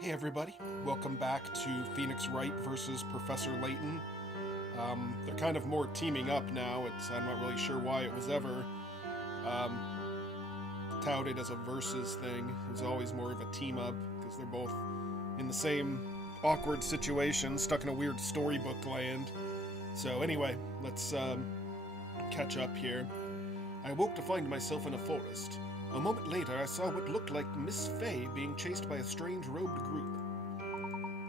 Hey everybody, welcome back to Phoenix Wright versus Professor Layton. They're kind of more teaming up now. I'm not really sure why it was ever um, touted as a versus thing. It was always more of a team up because they're both in the same awkward situation, stuck in a weird storybook land. So anyway, let's catch up here. I awoke to find myself in a forest. A moment later, I saw what looked like Miss Fay being chased by a strange robed group.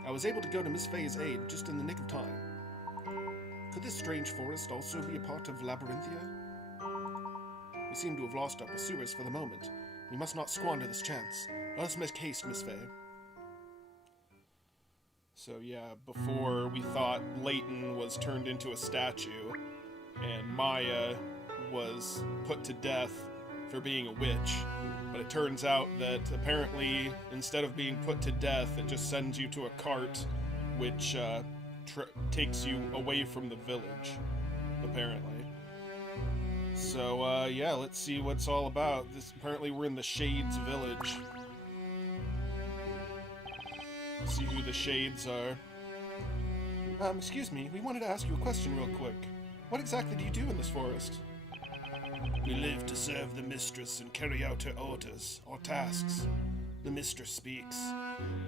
I was able to go to Miss Fay's aid just in the nick of time. Could this strange forest also be a part of Labyrinthia? We seem to have lost our pursuers for the moment. We must not squander this chance. Let us make haste, Miss Fay. So yeah, before we thought Layton was turned into a statue, and Maya was put to death for being a witch, but it turns out that apparently instead of being put to death, it just sends you to a cart which takes you away from the village, apparently. So yeah, let's see what's all about. Apparently we're in the Shades village. Let's see who the Shades are. Excuse me, we wanted to ask you a question real quick. What exactly do you do in this forest? We live to serve the mistress and carry out her orders, or tasks. The mistress speaks,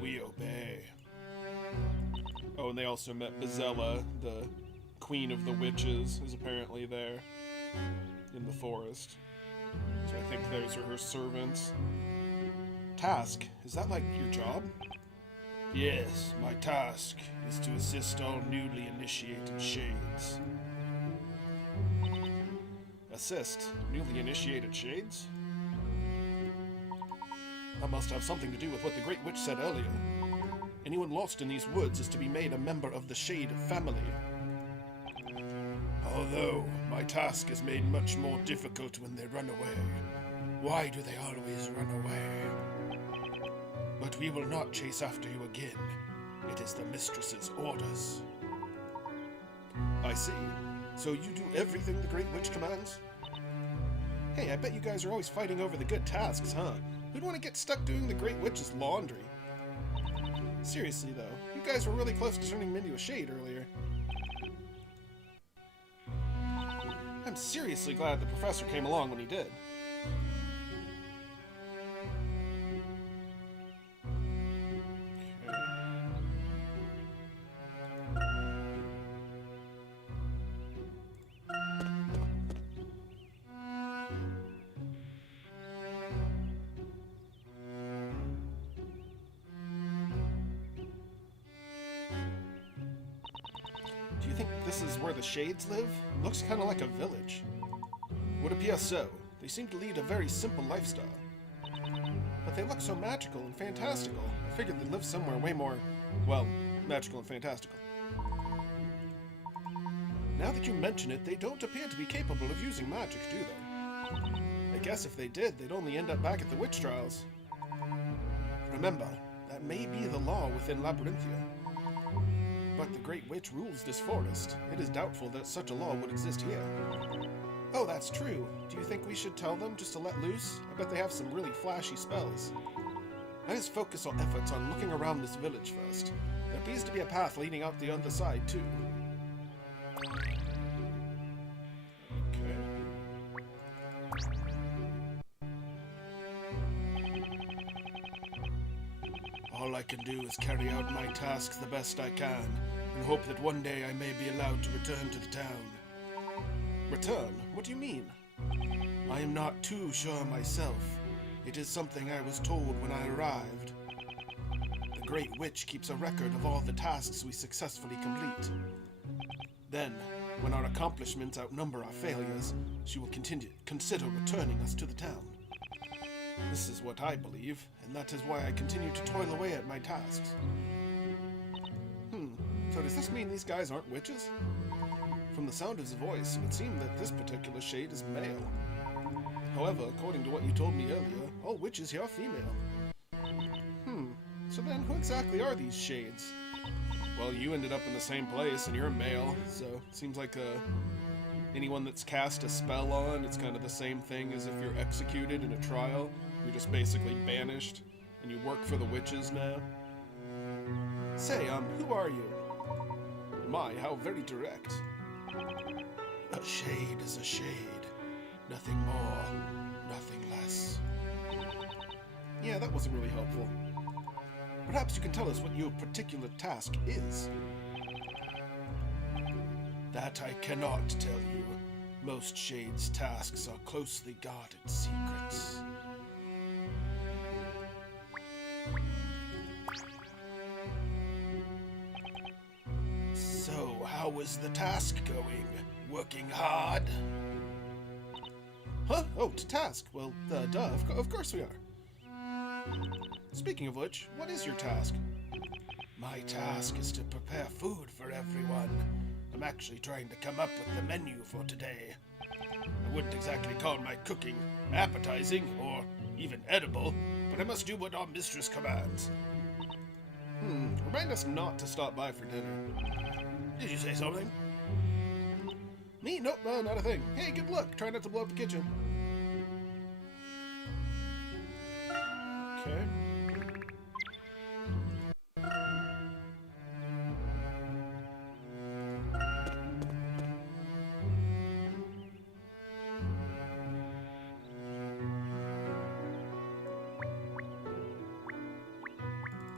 we obey. Oh, and they also met Bizella, the queen of the witches, is apparently there in the forest. So I think those are her servants. Task? Is that like your job? Yes, my task is to assist all newly initiated shades. Assist newly initiated shades? That must have something to do with what the Great Witch said earlier. Anyone lost in these woods is to be made a member of the Shade family. Although, my task is made much more difficult when they run away. Why do they always run away? But we will not chase after you again. It is the mistress's orders. I see. So you do everything the Great Witch commands? Hey, I bet you guys are always fighting over the good tasks, huh? Who'd want to get stuck doing the Great Witch's laundry? Seriously, though, you guys were really close to turning me into a shade earlier. I'm seriously glad the professor came along when he did. Do you think this is where the Shades live? Looks kind of like a village. Would appear so. They seem to lead a very simple lifestyle. But they look so magical and fantastical. I figured they'd live somewhere way more, well, magical and fantastical. Now that you mention it, they don't appear to be capable of using magic, do they? I guess if they did, they'd only end up back at the witch trials. Remember, that may be the law within Labyrinthia. But the Great Witch rules this forest. It is doubtful that such a law would exist here. Oh, that's true. Do you think we should tell them just to let loose? I bet they have some really flashy spells. Let us focus our efforts on looking around this village first. There appears to be a path leading out the other side, too. Okay. All I can do is carry out my tasks the best I can, and hope that one day I may be allowed to return to the town. Return? What do you mean? I am not too sure myself. It is something I was told when I arrived. The Great Witch keeps a record of all the tasks we successfully complete. Then, when our accomplishments outnumber our failures, she will consider returning us to the town. This is what I believe, and that is why I continue to toil away at my tasks. So does this mean these guys aren't witches? From the sound of his voice, it would seem that this particular shade is male. However, according to what you told me earlier, all witches here are female. So then who exactly are these shades? Well, you ended up in the same place, and you're a male, so it seems like anyone that's cast a spell on, it's kind of the same thing as if you're executed in a trial. You're just basically banished, and you work for the witches now. Say, who are you? My, how very direct. A shade is a shade. Nothing more, nothing less. Yeah, that wasn't really helpful. Perhaps you can tell us what your particular task is. That I cannot tell you. Most shades' tasks are closely guarded secrets. So, how is the task going? Working hard? Huh? Oh, to task. Well, duh, of course we are. Speaking of which, what is your task? My task is to prepare food for everyone. I'm actually trying to come up with the menu for today. I wouldn't exactly call my cooking appetizing or even edible, but I must do what our mistress commands. Remind us not to stop by for dinner. Did you say something? Me? Nope, not a thing. Hey, good luck. Try not to blow up the kitchen. Okay.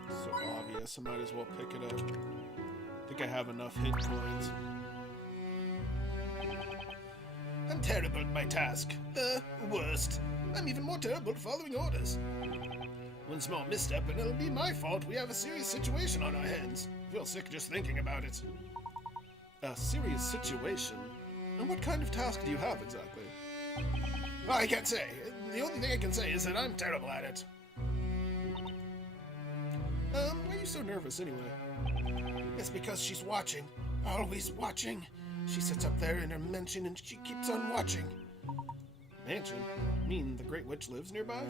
So obvious, I might as well pick it up. I think I have enough hit coins. I'm terrible at my task. Worst. I'm even more terrible at following orders. One small misstep and it'll be my fault. We have a serious situation on our hands. I feel sick just thinking about it. A serious situation? And what kind of task do you have exactly? Well, I can't say. The only thing I can say is that I'm terrible at it. Why are you so nervous anyway? It's because she's watching. Always watching. She sits up there in her mansion and she keeps on watching. Mansion? Mean the Great Witch lives nearby?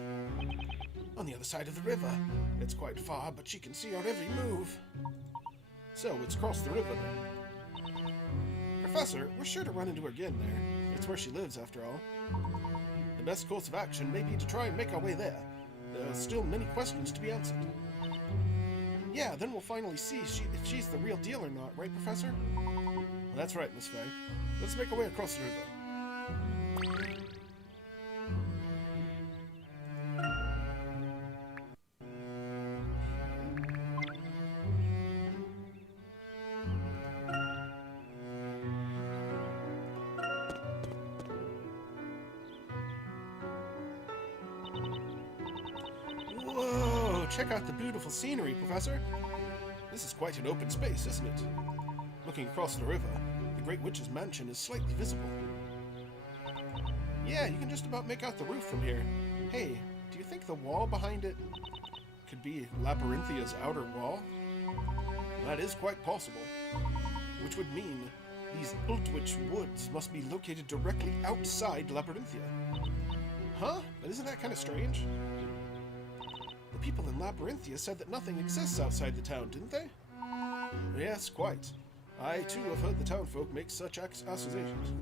On the other side of the river. It's quite far, but she can see our every move. So, it's across the river then. Professor, we're sure to run into her again there. It's where she lives, after all. The best course of action may be to try and make our way there. There are still many questions to be answered. Yeah, then we'll finally see if she's the real deal or not, right, Professor? Well, that's right, Miss Faye. Let's make our way across the river. Whoa! Check out the beautiful scenery, Professor. This is quite an open space, isn't it? Looking across the river, the Great Witch's mansion is slightly visible. Yeah, you can just about make out the roof from here. Hey, do you think the wall behind it could be Labyrinthia's outer wall? That is quite possible. Which would mean these Ultwitch woods must be located directly outside Labyrinthia. Huh? But isn't that kind of strange? The people in Labyrinthia said that nothing exists outside the town, didn't they? Yes, quite. I, too, have heard the townfolk make such assertions.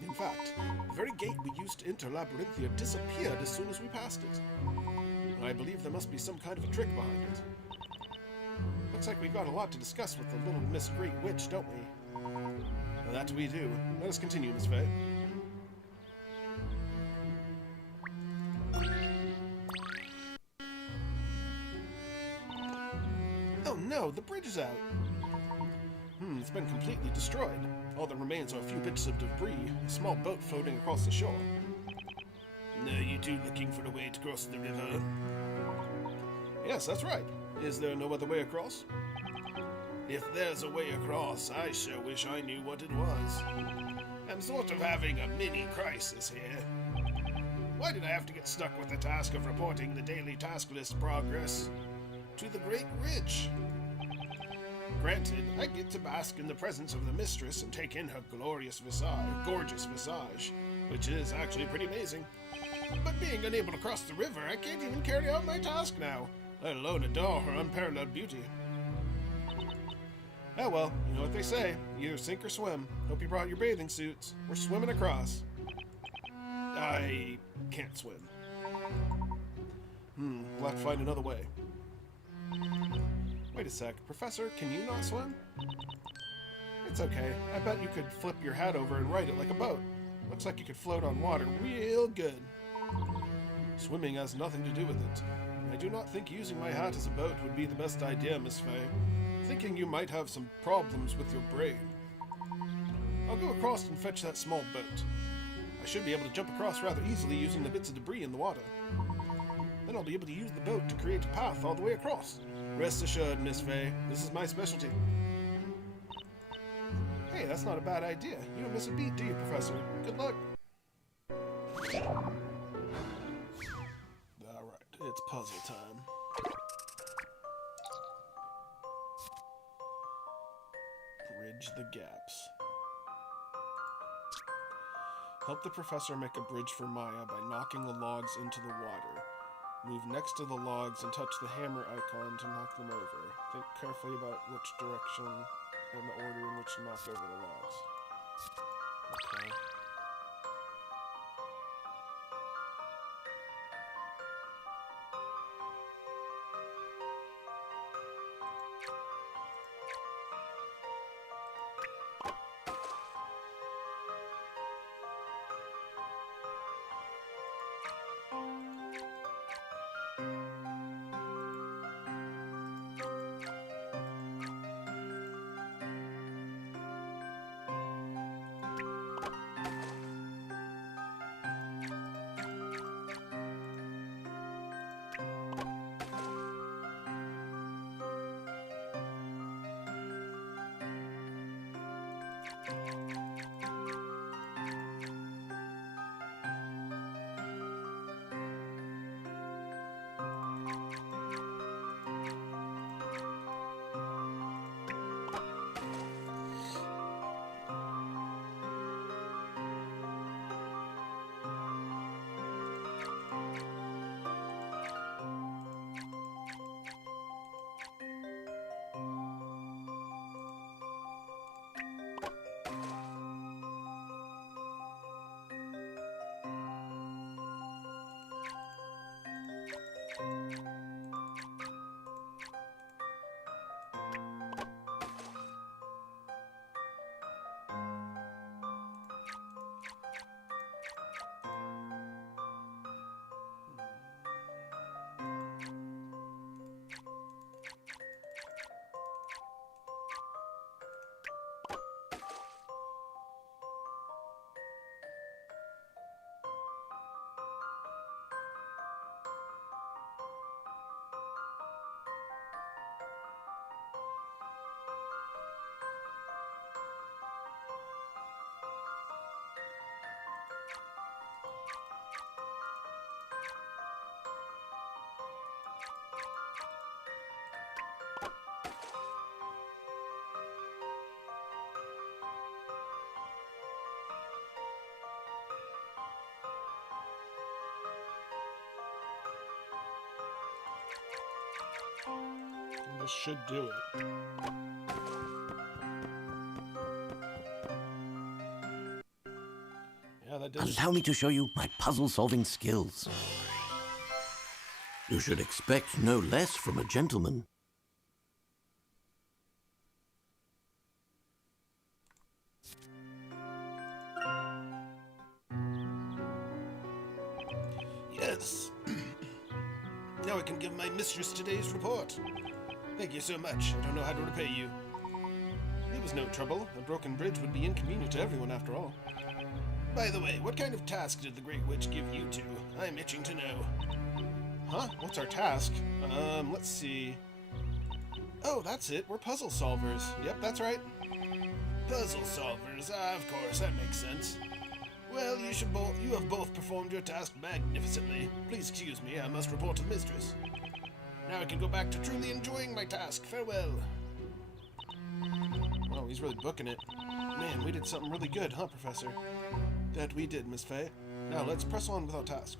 In fact, the very gate we used to enter Labyrinthia disappeared as soon as we passed it. I believe there must be some kind of a trick behind it. Looks like we've got a lot to discuss with the little Miss Great Witch, don't we? Well, that we do. Let us continue, Miss Faye. Oh no, the bridge is out! It's been completely destroyed. All that remains are a few bits of debris, a small boat floating across the shore. No, you two looking for a way to cross the river? Yes, that's right. Is there no other way across? If there's a way across, I sure wish I knew what it was. I'm sort of having a mini crisis here. Why did I have to get stuck with the task of reporting the daily task list progress to the Great Witch? Granted, I get to bask in the presence of the mistress and take in her gorgeous visage, which is actually pretty amazing. But being unable to cross the river, I can't even carry out my task now, let alone adore her unparalleled beauty. Oh well, you know what they say, either sink or swim. Hope you brought your bathing suits. We're swimming across. I can't swim. I'll have to find another way. Wait a sec. Professor, can you not swim? It's okay. I bet you could flip your hat over and ride it like a boat. Looks like you could float on water real good. Swimming has nothing to do with it. I do not think using my hat as a boat would be the best idea, Miss Fay. Thinking you might have some problems with your brain. I'll go across and fetch that small boat. I should be able to jump across rather easily using the bits of debris in the water. Then I'll be able to use the boat to create a path all the way across. Rest assured, Miss Fay, this is my specialty. Hey, that's not a bad idea. You don't miss a beat, do you, Professor? Good luck. Alright, it's puzzle time. Bridge the gaps. Help the professor make a bridge for Maya by knocking the logs into the water. Move next to the logs and touch the hammer icon to knock them over. Think carefully about which direction and the order in which to knock over the logs. Okay. This should do it. Yeah, that did. Allow me to show you my puzzle-solving skills. You should expect no less from a gentleman. Yes. Now I can give my mistress today's report. Thank you so much. I don't know how to repay you. It was no trouble. A broken bridge would be inconvenient to everyone after all. By the way, what kind of task did the Great Witch give you two? I'm itching to know. Huh? What's our task? Let's see. Oh, that's it. We're puzzle solvers. Yep, that's right. Puzzle solvers. Of course, that makes sense. Well, you have both performed your task magnificently. Please excuse me, I must report to the mistress. Now I can go back to truly enjoying my task. Farewell. Well, he's really booking it. Man, we did something really good, huh, Professor? That we did, Miss Fay. Now let's press on with our task.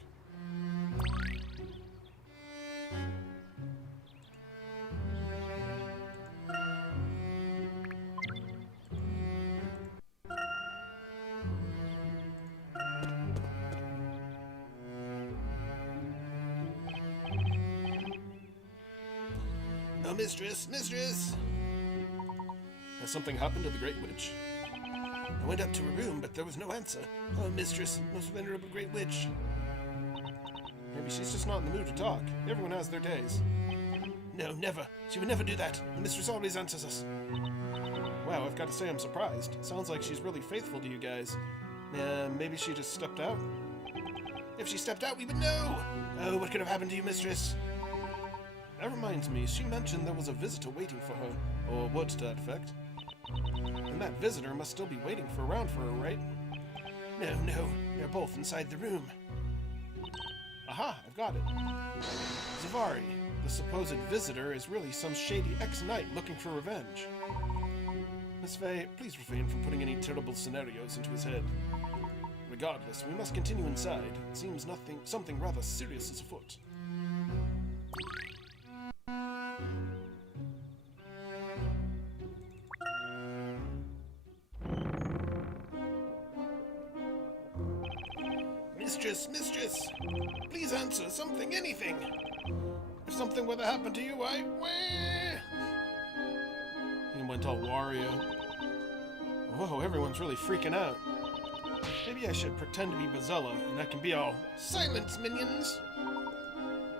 Oh, mistress, mistress! Has something happened to the Great Witch? I went up to her room, but there was no answer. Oh, mistress, most venerable Great Witch. Maybe she's just not in the mood to talk. Everyone has their days. No, never. She would never do that. The mistress always answers us. Wow, I've got to say I'm surprised. Sounds like she's really faithful to you guys. Maybe she just stepped out? If she stepped out, we would know! Oh, what could have happened to you, mistress? That reminds me, she mentioned there was a visitor waiting for her, or words to that effect. And that visitor must still be waiting around for her, right? No, they're both inside the room. Aha, I've got it. Zavari, the supposed visitor, is really some shady ex-knight looking for revenge. Miss Faye, please refrain from putting any terrible scenarios into his head. Regardless, we must continue inside. It seems something rather serious is afoot. Mistress! Please answer something, anything! If something were to happen to you, He went all Wario. Whoa, everyone's really freaking out. Maybe I should pretend to be Bizella, and I can be all, silence, minions!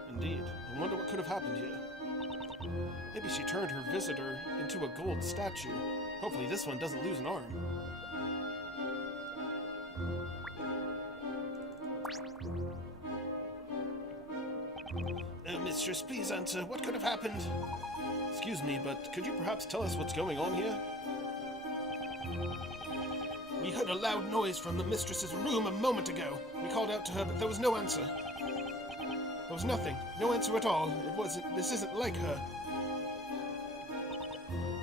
Indeed, I wonder what could have happened here. Maybe she turned her visitor into a gold statue. Hopefully this one doesn't lose an arm. Oh, mistress, please answer. What could have happened? Excuse me, but could you perhaps tell us what's going on here? We heard a loud noise from the mistress's room a moment ago. We called out to her, but there was no answer. There was nothing. No answer at all. This isn't like her.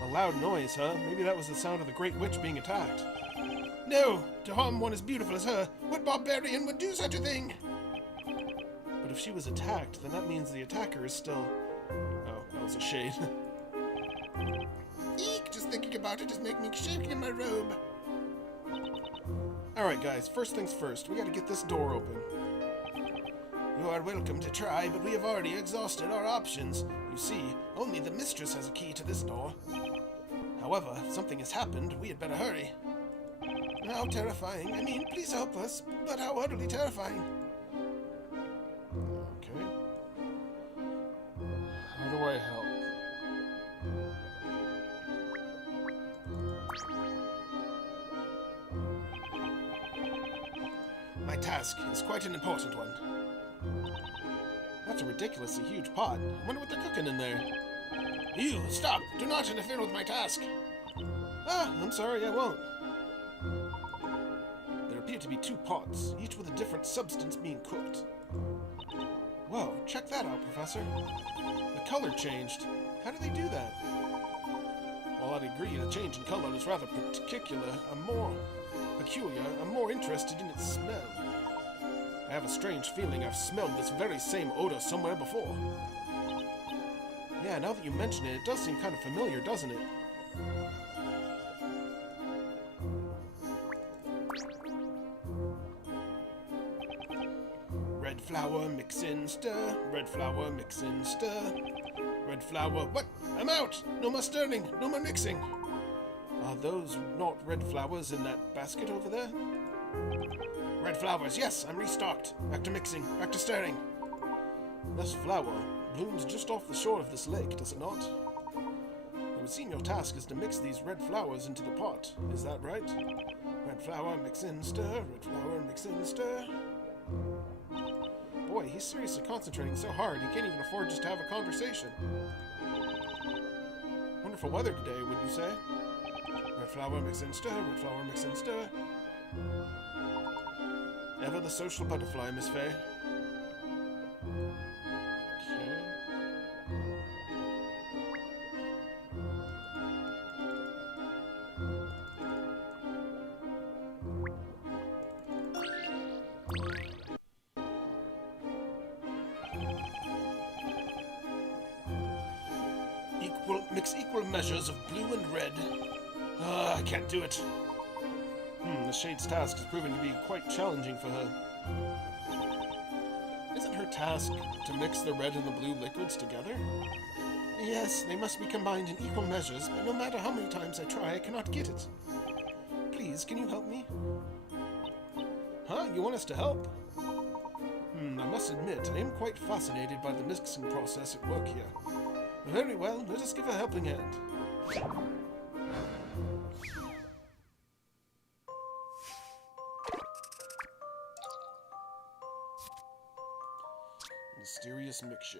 A loud noise, huh? Maybe that was the sound of the Great Witch being attacked. No! To harm one as beautiful as her, what barbarian would do such a thing? But if she was attacked, then that means the attacker is still... Oh, that was a shade. Eek! Just thinking about it just makes me shake in my robe. Alright guys, first things first, we gotta get this door open. You are welcome to try, but we have already exhausted our options. You see, only the mistress has a key to this door. However, if something has happened, we had better hurry. How terrifying. I mean, please help us, but how utterly terrifying. Okay. How do I help? My task is quite an important one. That's a ridiculously huge pot. I wonder what they're cooking in there. You, stop! Do not interfere with my task! Ah, I'm sorry, I won't. There appear to be 2 pots, each with a different substance being cooked. Whoa, check that out, Professor. The color changed. How do they do that? While I'd agree the change in color is rather peculiar, I'm more interested in its smell. I have a strange feeling I've smelled this very same odor somewhere before. Yeah, now that you mention it, it does seem kind of familiar, doesn't it? Red flour, mix in, stir. Red flour, mix in, stir. Red flour, what? I'm out! No more stirring, no more mixing. Are those not red flowers in that basket over there? Red flowers, yes, I'm restocked. Back to mixing, back to stirring. This flower blooms just off the shore of this lake, does it not? It would seem your task is to mix these red flowers into the pot. Is that right? Red flour, mix in, stir. Red flour, mix in, stir. Boy, he's seriously concentrating so hard he can't even afford just to have a conversation. Wonderful weather today, wouldn't you say? Red flour, mix in, stir. Red flour, mix in, stir. Ever the social butterfly, Miss Faye. Mix equal measures of blue and red. I can't do it. The Shade's task is proving to be quite challenging for her. Isn't her task to mix the red and the blue liquids together? Yes, they must be combined in equal measures, but no matter how many times I try, I cannot get it. Please, can you help me? Huh? You want us to help? I must admit, I am quite fascinated by the mixing process at work here. Very well, let us give a helping hand. Mysterious mixture.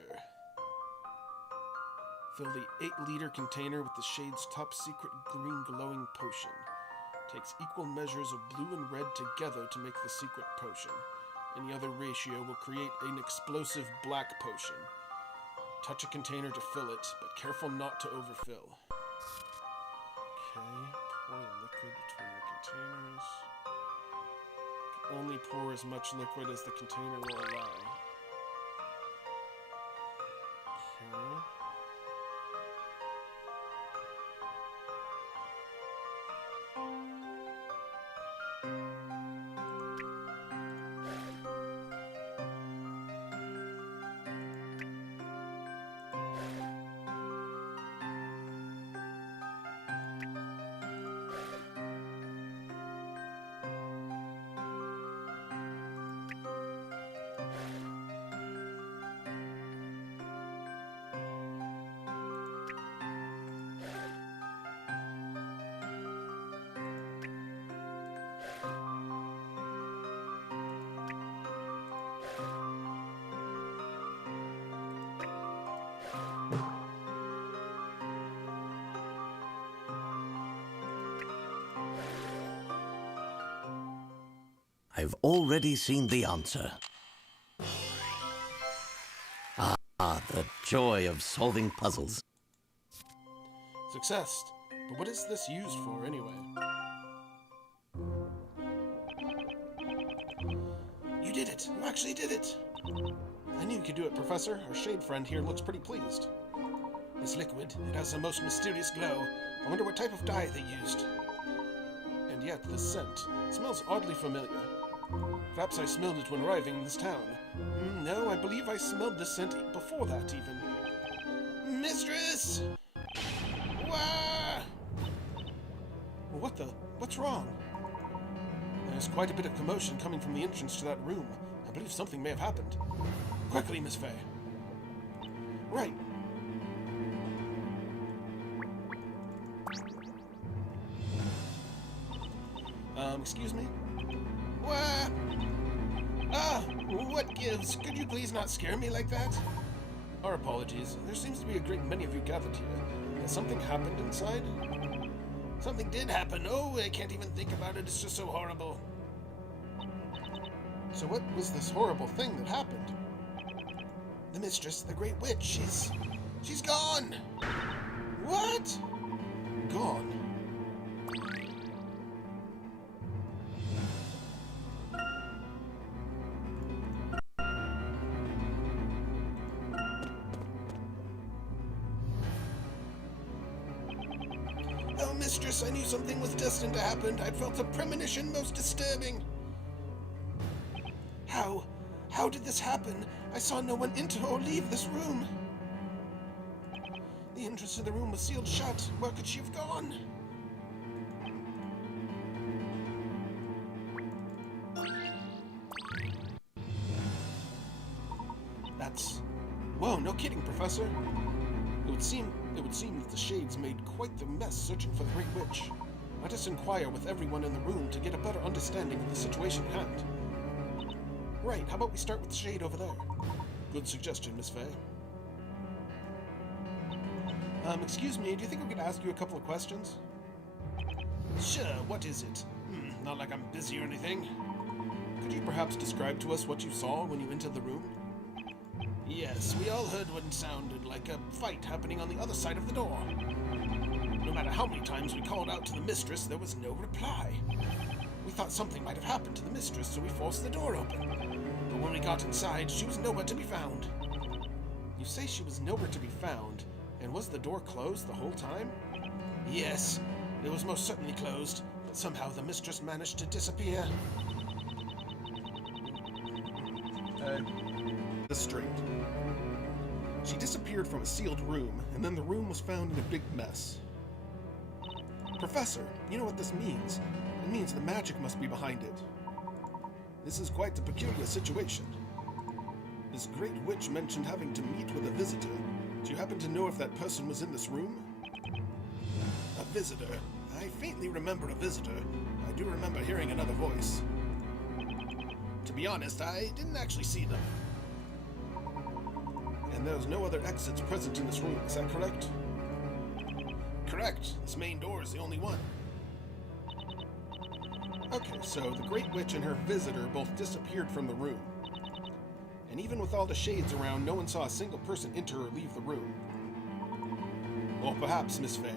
Fill the 8-liter container with the shade's top secret green glowing potion. Takes equal measures of blue and red together to make the secret potion. Any other ratio will create an explosive black potion. Touch a container to fill it, but careful not to overfill. Okay, pour liquid between the containers. Only pour as much liquid as the container will allow. Okay. I've already seen the answer. Ah, the joy of solving puzzles. Success. But what is this used for, anyway? You did it! You actually did it! I knew you could do it, Professor. Our shade friend here looks pretty pleased. This liquid, it has the most mysterious glow. I wonder what type of dye they used. And yet, this scent smells oddly familiar. Perhaps I smelled it when arriving in this town. No, I believe I smelled this scent before that, even. Mistress! Wah! What's wrong? There's quite a bit of commotion coming from the entrance to that room. I believe something may have happened. Quickly, Miss Fay. Right. Excuse me? What? What gives? Could you please not scare me like that? Our apologies. There seems to be a great many of you gathered here. Has something happened inside? Something did happen. Oh, I can't even think about it. It's just so horrible. So what was this horrible thing that happened? The mistress, the great witch, she's gone! What? Gone? Oh, mistress, I knew something was destined to happen. I felt a premonition most disturbing. How did this happen? I saw no one enter or leave this room. The entrance to the room was sealed shut. Where could she have gone? Whoa, no kidding, Professor. It would seem that the Shades made quite the mess searching for the Great Witch. Let us inquire with everyone in the room to get a better understanding of the situation at hand. Right, how about we start with the Shade over there? Good suggestion, Miss Fay. Excuse me, do you think we could ask you a couple of questions? Sure, what is it? Not like I'm busy or anything. Could you perhaps describe to us what you saw when you entered the room? Yes, we all heard what sounded like a fight happening on the other side of the door. No matter how many times we called out to the mistress, there was no reply. We thought something might have happened to the mistress, so we forced the door open. But when we got inside, she was nowhere to be found. You say she was nowhere to be found, and was the door closed the whole time? Yes, it was most certainly closed, but somehow the mistress managed to disappear. This straight. She disappeared from a sealed room, and then the room was found in a big mess. Professor, you know what this means? It means the magic must be behind it. This is quite a peculiar situation. This great witch mentioned having to meet with a visitor. Do you happen to know if that person was in this room? A visitor? I faintly remember a visitor. I do remember hearing another voice. To be honest, I didn't actually see them. And there's no other exits present in this room, is that correct? Correct. This main door is the only one. Okay, so the Great Witch and her visitor both disappeared from the room. And even with all the shades around, no one saw a single person enter or leave the room. Or perhaps, Miss Fay,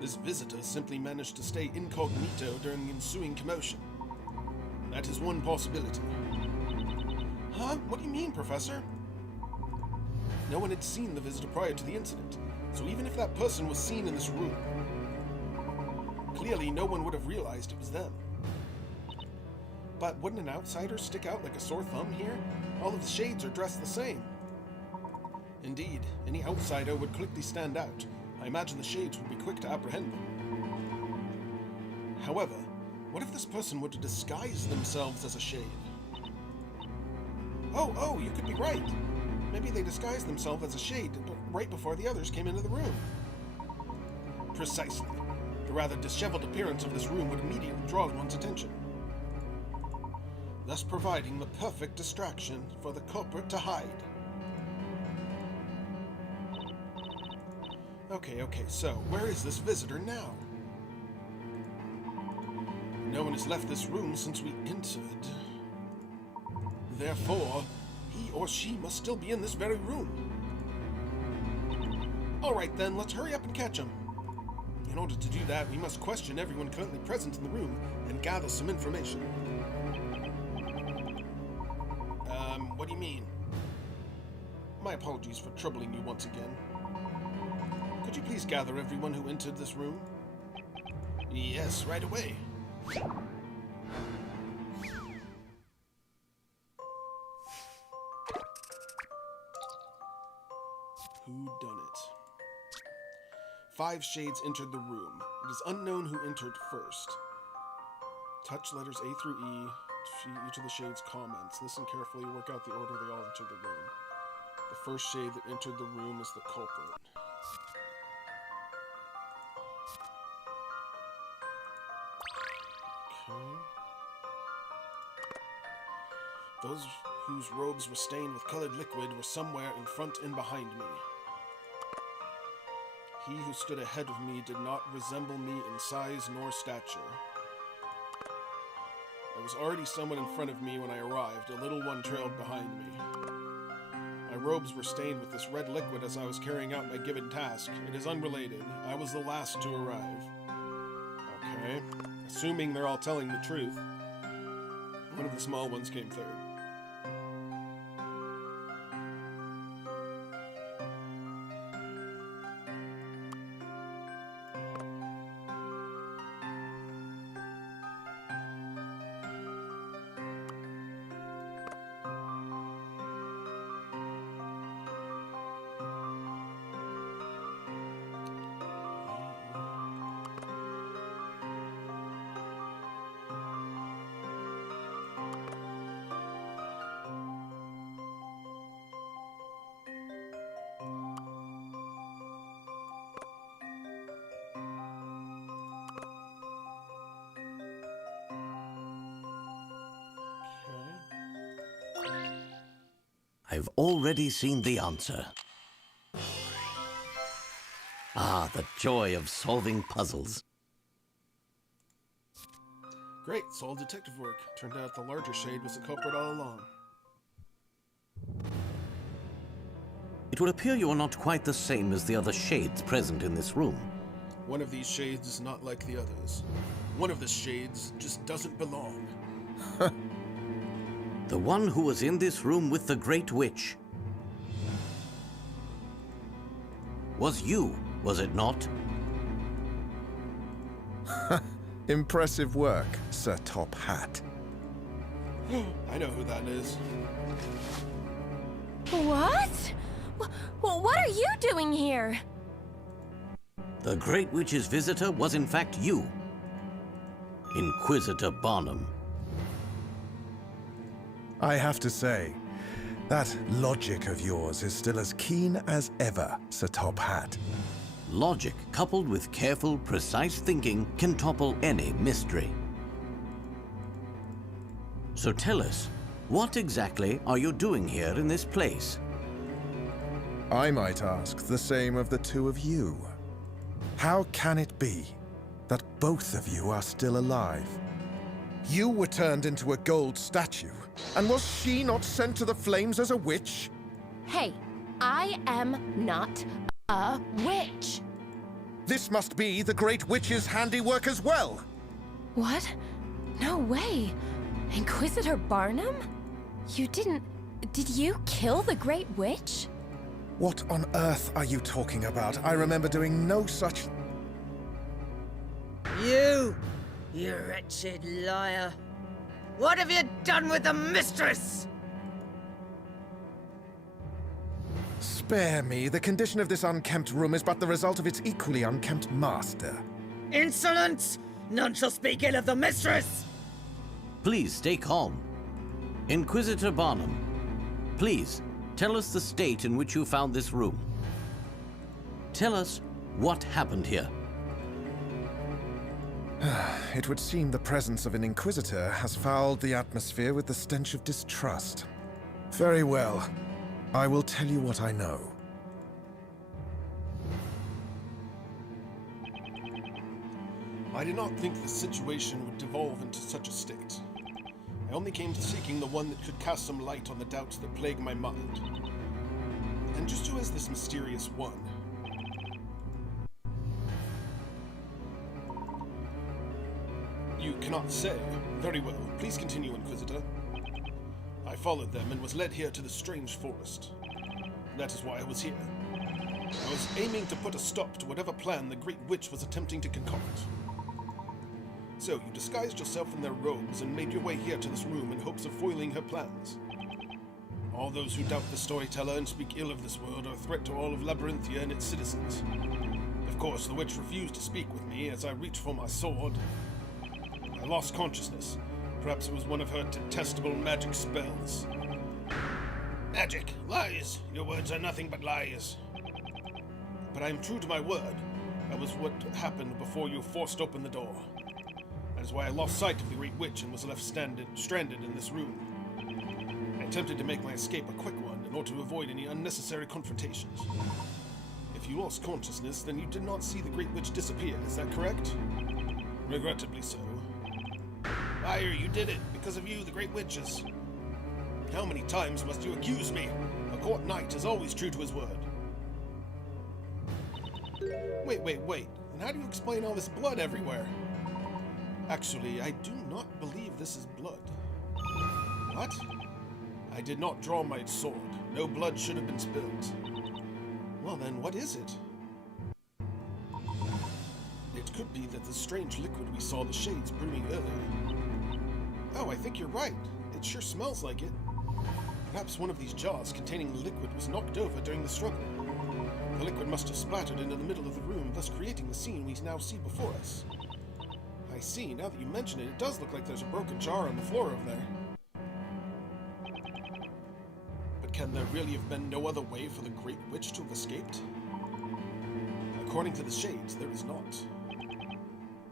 this visitor simply managed to stay incognito during the ensuing commotion. That is one possibility. Huh? What do you mean, Professor? No one had seen the visitor prior to the incident, so even if that person was seen in this room, clearly no one would have realized it was them. But wouldn't an outsider stick out like a sore thumb here? All of the shades are dressed the same. Indeed, any outsider would quickly stand out. I imagine the shades would be quick to apprehend them. However, what if this person were to disguise themselves as a shade? Oh, you could be right. Maybe they disguised themselves as a shade right before the others came into the room. Precisely. The rather disheveled appearance of this room would immediately draw one's attention, thus providing the perfect distraction for the culprit to hide. Okay, so where is this visitor now? No one has left this room since we entered. Therefore, he or she must still be in this very room. Alright then, let's hurry up and catch him. In order to do that, we must question everyone currently present in the room and gather some information. What do you mean? My apologies for troubling you once again. Could you please gather everyone who entered this room? Yes, right away. Who done it? 5 shades entered the room. It is unknown who entered first. Touch letters A through E. See each of the shades' comments. Listen carefully. Work out the order they all entered the room. The first shade that entered the room is the culprit. Okay. Those whose robes were stained with colored liquid were somewhere in front and behind me. He who stood ahead of me did not resemble me in size nor stature. There was already someone in front of me when I arrived. A little one trailed behind me. My robes were stained with this red liquid as I was carrying out my given task. It is unrelated. I was the last to arrive. Okay. Assuming they're all telling the truth, one of the small ones came third. I've already seen the answer. Ah, the joy of solving puzzles. Great, solved detective work. Turned out the larger shade was the culprit all along. It would appear you are not quite the same as the other shades present in this room. One of these shades is not like the others. One of the shades just doesn't belong. The one who was in this room with the Great Witch was you, was it not? Impressive work, Sir Top Hat. I know who that is. What? What are you doing here? The Great Witch's visitor was in fact you, Inquisitor Barnum. I have to say, that logic of yours is still as keen as ever, Sir Top Hat. Logic, coupled with careful, precise thinking, can topple any mystery. So tell us, what exactly are you doing here in this place? I might ask the same of the two of you. How can it be that both of you are still alive? You were turned into a gold statue, and was she not sent to the flames as a witch? Hey, I am not a witch. This must be the Great Witch's handiwork as well. What? No way. Inquisitor Barnum? Did you kill the Great Witch? What on earth are you talking about? I remember doing no such... You wretched liar. What have you done with the mistress? Spare me. The condition of this unkempt room is but the result of its equally unkempt master. Insolence! None shall speak ill of the mistress! Please stay calm. Inquisitor Barnum, please tell us the state in which you found this room. Tell us what happened here. It would seem the presence of an Inquisitor has fouled the atmosphere with the stench of distrust. Very well. I will tell you what I know. I did not think the situation would devolve into such a state. I only came to seeking the one that could cast some light on the doubts that plague my mind. And just who is this mysterious one? You cannot say. Very well. Please continue, Inquisitor. I followed them and was led here to the strange forest. That is why I was here. I was aiming to put a stop to whatever plan the Great Witch was attempting to concoct. So, you disguised yourself in their robes and made your way here to this room in hopes of foiling her plans. All those who doubt the storyteller and speak ill of this world are a threat to all of Labyrinthia and its citizens. Of course, the witch refused to speak with me as I reached for my sword. I lost consciousness. Perhaps it was one of her detestable magic spells. Magic! Lies! Your words are nothing but lies. But I am true to my word. That was what happened before you forced open the door. That is why I lost sight of the Great Witch and was left stranded in this room. I attempted to make my escape a quick one in order to avoid any unnecessary confrontations. If you lost consciousness, then you did not see the Great Witch disappear, is that correct? Regrettably so. Liar, you did it! Because of you, the Great Witches! How many times must you accuse me? A court knight is always true to his word. Wait. And how do you explain all this blood everywhere? Actually, I do not believe this is blood. What? I did not draw my sword. No blood should have been spilled. Well then, what is it? It could be that the strange liquid we saw the shades brewing earlier. Oh, I think you're right. It sure smells like it. Perhaps one of these jars containing the liquid was knocked over during the struggle. The liquid must have splattered into the middle of the room, thus creating the scene we now see before us. I see. Now that you mention it, it does look like there's a broken jar on the floor over there. But can there really have been no other way for the Great Witch to have escaped? According to the shades, there is not.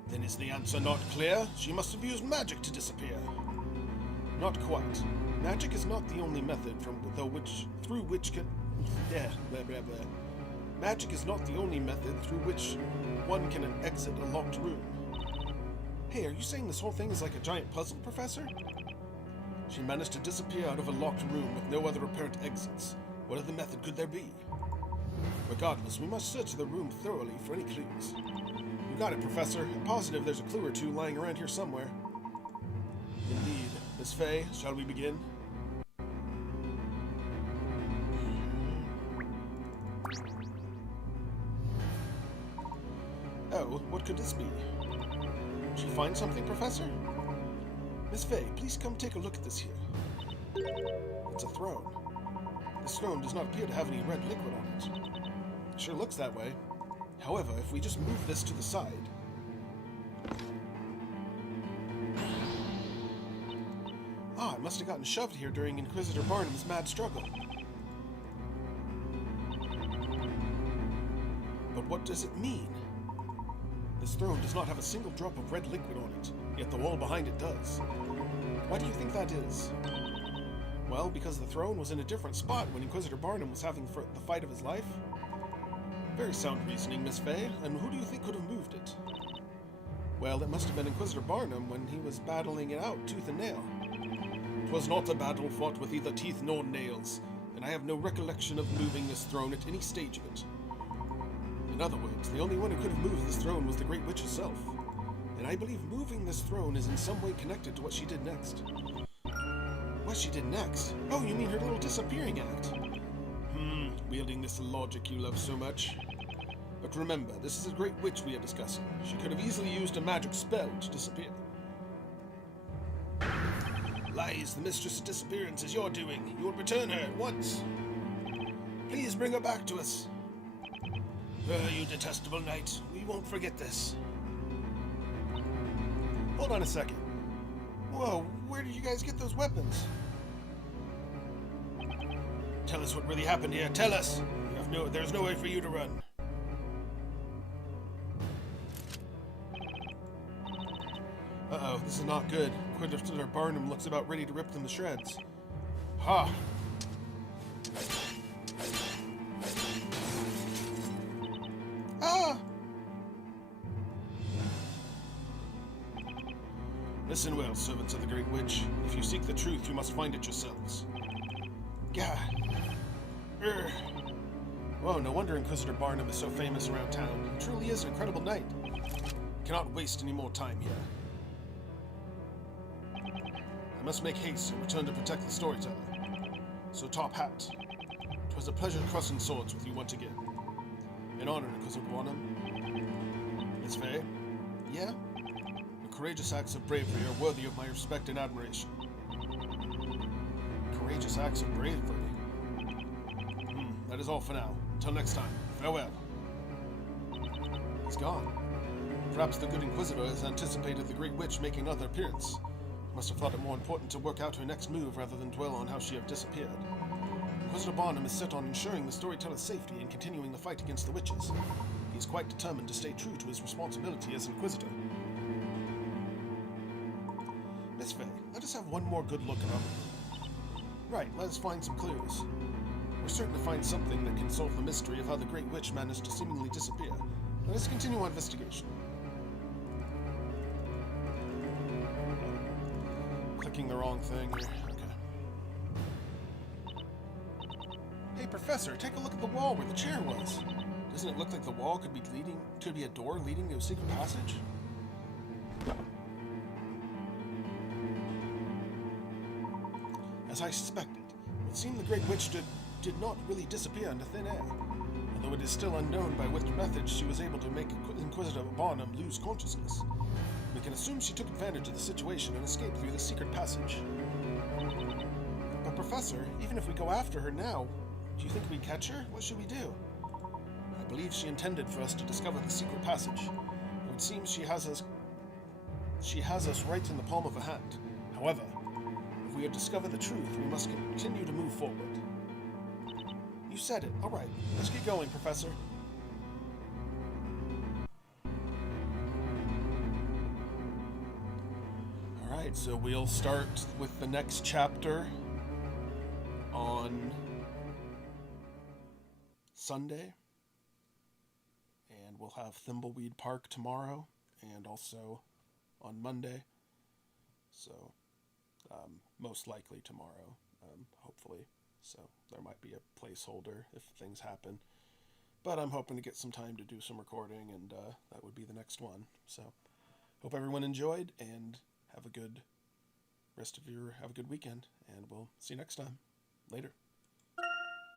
Then is the answer not clear? She must have used magic to disappear. Not quite. Magic is not the only method through which Magic is not the only method through which one can exit a locked room. Hey, are you saying this whole thing is like a giant puzzle, Professor? She managed to disappear out of a locked room with no other apparent exits. What other method could there be? Regardless, we must search the room thoroughly for any clues. You got it, Professor. I'm positive there's a clue or two lying around here somewhere. Indeed. Miss Faye, shall we begin? Oh, what could this be? Did you find something, Professor? Miss Faye, please come take a look at this here. It's a throne. This throne does not appear to have any red liquid on it. It sure looks that way. However, if we just move this to the side... Ah, it must have gotten shoved here during Inquisitor Barnum's mad struggle. But what does it mean? This throne does not have a single drop of red liquid on it, yet the wall behind it does. Why do you think that is? Well, because the throne was in a different spot when Inquisitor Barnum was having the fight of his life. Very sound reasoning, Miss Fay, and who do you think could have moved it? Well, it must have been Inquisitor Barnum when he was battling it out, tooth and nail. 'Twas not a battle fought with either teeth nor nails, and I have no recollection of moving this throne at any stage of it. In other words, the only one who could have moved this throne was the Great Witch herself, and I believe moving this throne is in some way connected to what she did next. What she did next? Oh, you mean her little disappearing act? Wielding this logic you love so much. But remember, this is a Great Witch we are discussing. She could have easily used a magic spell to disappear. Lies, the mistress' disappearance is your doing. You will return her at once. Please bring her back to us. You detestable knight. We won't forget this. Hold on a second. Whoa, where did you guys get those weapons? Tell us what really happened here. Tell us. There's no way for you to run. Uh-oh, this is not good. Inquisitor Barnum looks about ready to rip them to shreds. Ha! Ah! Listen well, servants of the Great Witch. If you seek the truth, you must find it yourselves. Gah! Whoa, no wonder Inquisitor Barnum is so famous around town. He truly is an incredible knight. Cannot waste any more time here. I must make haste and return to protect the storyteller. So, Top Hat, 'twas a pleasure crossing swords with you once again. In honor, Inquisitor Barnum. Miss Fay? Yeah? Your courageous acts of bravery are worthy of my respect and admiration. Courageous acts of bravery? That is all for now. Until next time, farewell. He's gone. Perhaps the good Inquisitor has anticipated the Great Witch making another appearance. Must have thought it more important to work out her next move rather than dwell on how she had disappeared. Inquisitor Barnum is set on ensuring the storyteller's safety and continuing the fight against the witches. He is quite determined to stay true to his responsibility as Inquisitor. Miss Fay, let us have one more good look around the room. Right, let us find some clues. We're certain to find something that can solve the mystery of how the Great Witch managed to seemingly disappear. Let us continue our investigation. Clicking the wrong thing here. Okay. Hey, Professor, take a look at the wall where the chair was. Doesn't it look like the wall could be a door leading to a secret passage? As I suspected, it would seem the Great Witch did not really disappear into thin air, although it is still unknown by which methods she was able to make Inquisitor Barnum lose consciousness. We can assume she took advantage of the situation and escaped through the secret passage. But Professor, even if we go after her now, do you think we catch her? What should we do? I believe she intended for us to discover the secret passage. It would seem she has us right in the palm of her hand. However, if we discover the truth, we must continue to move forward. You said it. All right, let's get going, Professor. All right, so we'll start with the next chapter on Sunday, and we'll have Thimbleweed Park tomorrow, and also on Monday. So, most likely tomorrow, hopefully. So there might be a placeholder if things happen. But I'm hoping to get some time to do some recording, and that would be the next one. So hope everyone enjoyed, and have a good weekend, and we'll see you next time. Later.